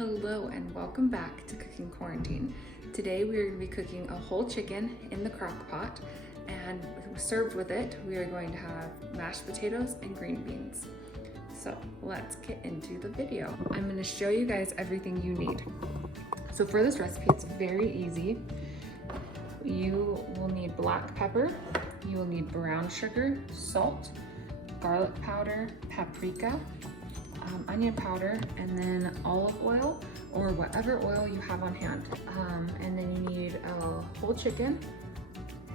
Hello and welcome back to Cooking Quarantine. Today we are going to be cooking a whole chicken in the crock pot, and served with it we are going to have mashed potatoes and green beans. So let's get into the video. I'm going to show you guys everything you need. So for this recipe, it's very easy. You will need black pepper, you will need brown sugar, salt, garlic powder, paprika, onion powder, and then olive oil or whatever oil you have on hand. And then you need a whole chicken,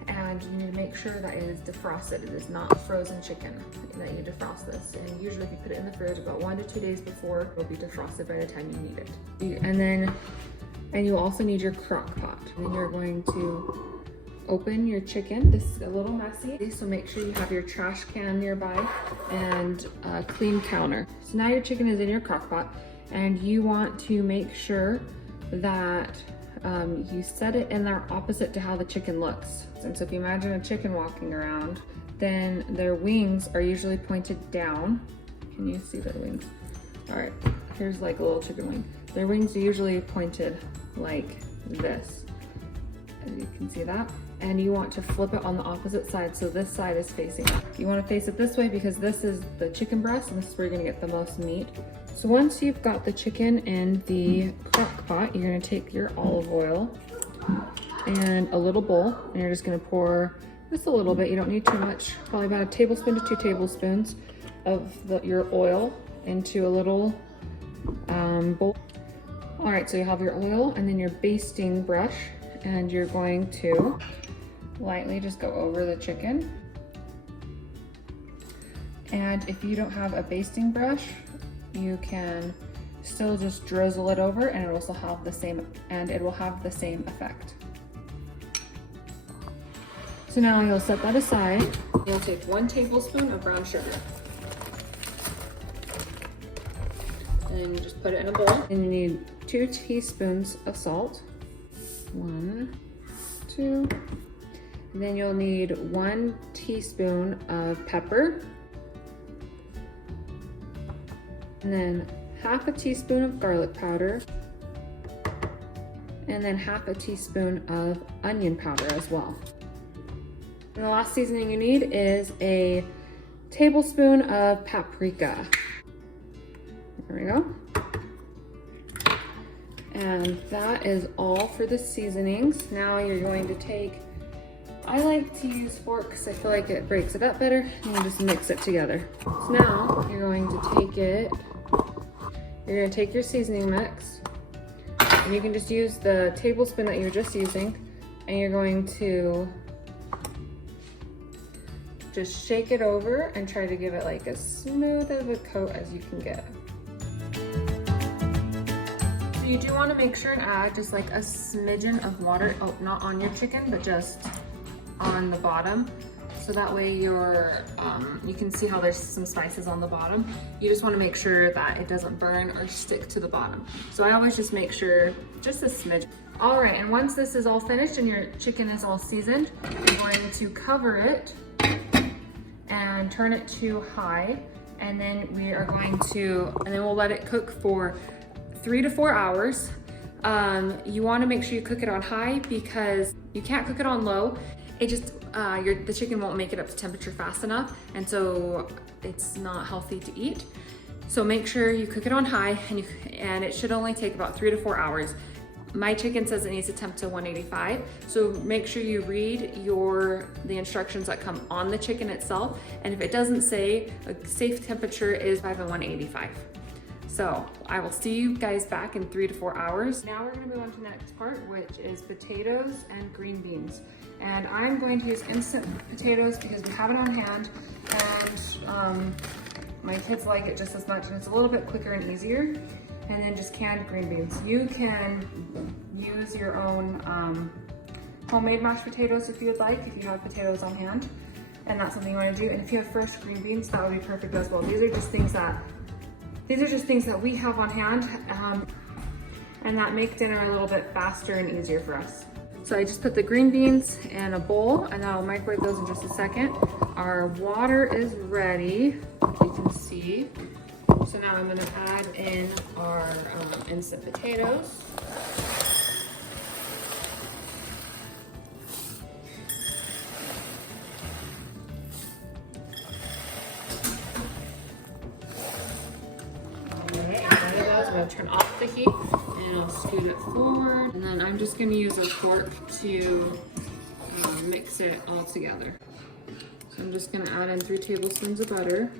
and you need to make sure that it is defrosted. It is not frozen chicken that you defrost this. And usually if you put it in the fridge about 1 to 2 days before, it will be defrosted by the time you need it. And you also need your crock pot. And you're going to open your chicken. This is a little messy, so make sure you have your trash can nearby and a clean counter. So now your chicken is in your crock pot, and you want to make sure that you set it in there opposite to how the chicken looks. And so if you imagine a chicken walking around, then their wings are usually pointed down. Can you see their wings? All right, here's like a little chicken wing. Their wings are usually pointed like this. As you can see that. And you want to flip it on the opposite side, so this side is facing up. You want to face it this way because this is the chicken breast, and this is where you're going to get the most meat. So once you've got the chicken in the crock pot, you're going to take your olive oil and a little bowl, and you're just going to pour just a little bit. You don't need too much, probably about 1 tablespoon to 2 tablespoons of your oil into a little bowl. All right, so you have your oil and then your basting brush, and you're going to lightly just go over the chicken. And if you don't have a basting brush, you can still just drizzle it over, and it will also have the same, effect. So now you'll set that aside. You'll take 1 tablespoon of brown sugar, and you just put it in a bowl. And you need 2 teaspoons of salt. 1, 2, and then you'll need 1 teaspoon of pepper, and then half a teaspoon of garlic powder, and then half a teaspoon of onion powder as well. And the last seasoning you need is a tablespoon of paprika. There we go. And that is all for the seasonings. Now you're going to take, I like to use fork because I feel like it breaks it up better, and you just mix it together. So now you're going to take your seasoning mix, and you can just use the tablespoon that you were just using, and you're going to just shake it over and try to give it like as smooth of a coat as you can get. You do want to make sure and add just like a smidgen of water, not on your chicken, but just on the bottom. So that way you can see how there's some spices on the bottom. You just want to make sure that it doesn't burn or stick to the bottom. So I always just make sure, just a smidgen. All right, and once this is all finished and your chicken is all seasoned, you're going to cover it and turn it to high. And then we'll let it cook for 3 to 4 hours. You want to make sure you cook it on high because you can't cook it on low. It just, the chicken won't make it up to temperature fast enough, and so it's not healthy to eat. So make sure you cook it on high, and it should only take about 3 to 4 hours. My chicken says it needs to temp to 185, so make sure you read the instructions that come on the chicken itself, and if it doesn't say, a safe temperature is 185. So I will see you guys back in 3 to 4 hours. Now we're gonna move on to the next part, which is potatoes and green beans. And I'm going to use instant potatoes because we have it on hand, and my kids like it just as much, and it's a little bit quicker and easier. And then just canned green beans. You can use your own homemade mashed potatoes if you would like, if you have potatoes on hand, and that's something you wanna do. And if you have fresh green beans, that would be perfect as well. These are just things that we have on hand, and that make dinner a little bit faster and easier for us. So I just put the green beans in a bowl, and I'll microwave those in just a second. Our water is ready, you can see. So So now I'm gonna add in our instant potatoes. I'm gonna turn off the heat and I'll scoot it forward. And then I'm just gonna use a fork to mix it all together. So I'm just gonna add in 3 tablespoons of butter.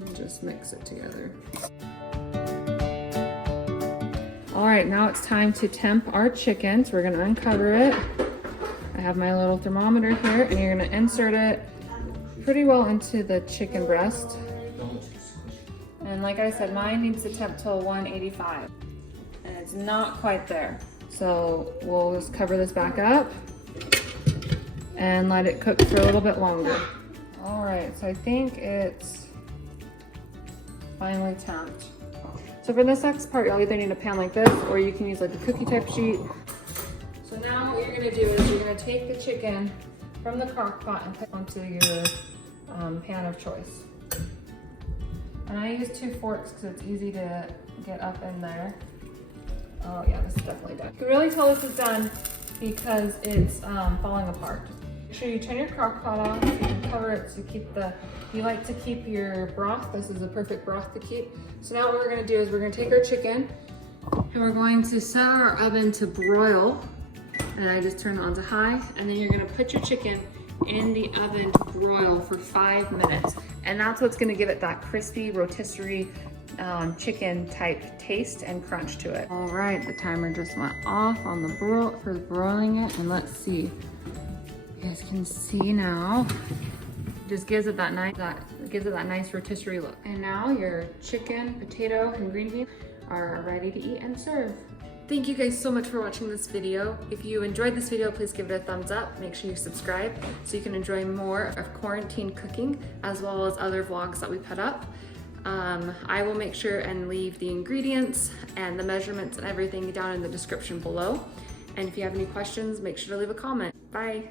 And just mix it together. All right, now it's time to temp our chicken. So we're gonna uncover it. I have my little thermometer here, and you're gonna insert it pretty well into the chicken breast. And like I said, mine needs to temp till 185, and it's not quite there. So we'll just cover this back up and let it cook for a little bit longer. All right, so I think it's finally temped. So for this next part, you'll either need a pan like this, or you can use like a cookie type sheet. So now what you're gonna do is you're gonna take the chicken from the crock pot and put it onto your pan of choice. And I use 2 forks because it's easy to get up in there. Oh yeah, this is definitely done. You can really tell this is done because it's falling apart. Make sure you turn your crock pot off. You can cover it to keep you like to keep your broth. This is a perfect broth to keep. So now what we're gonna do is we're gonna take our chicken and we're going to set our oven to broil. And I just turn it on to high, and then you're gonna put your chicken in the oven to broil for 5 minutes. And that's what's gonna give it that crispy, rotisserie chicken type taste and crunch to it. All right, the timer just went off on the for broiling it, and let's see. You guys can see now. Just gives it that nice rotisserie look. And now your chicken, potato, and green beans are ready to eat and serve. Thank you guys so much for watching this video. If you enjoyed this video, please give it a thumbs up. Make sure you subscribe so you can enjoy more of quarantine cooking as well as other vlogs that we put up. I will make sure and leave the ingredients and the measurements and everything down in the description below. And if you have any questions, make sure to leave a comment. Bye.